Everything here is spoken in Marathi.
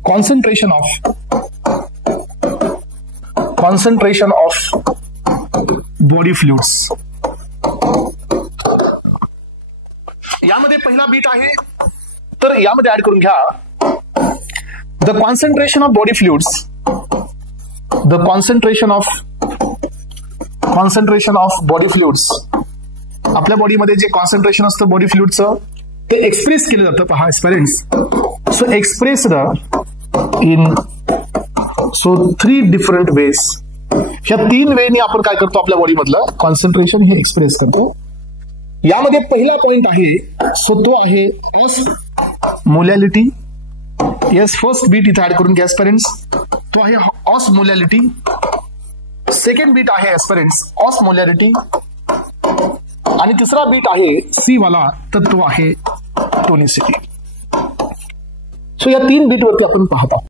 Concentration of body fluids. यामध्ये पहिला बीट आहे, तर यामध्ये ऍड करून घ्या the concentration of body fluids. The concentration of body fluids. आपल्या बॉडीमध्ये जे कॉन्सन्ट्रेशन असतं बॉडी फ्लुइडचं ते एक्सप्रेस केलं जातं. पहा students, so expressed in 3 different ways. ह्या 3 वेनी आपण काय करतो, आपल्या बॉडीमधलं कॉन्सन्ट्रेशन हे एक्सप्रेस करतो. यामध्ये पहिला पॉइंट आहे, सो तो आहे ऑस्मोलॅलिटी. येस, फर्स्ट बीट इथे ऍड करून घ्या स्टुडंट्स, तो आहे ऑस्मोलॅलिटी. सेकंड बीट आहे स्टुडंट्स ऑस्मोलॅरिटी, आणि तिसरा बीट आहे सी वाला, तर तो आहे टोनिसिटी. सो या 3 बीट वरती आपण पाहत आहोत.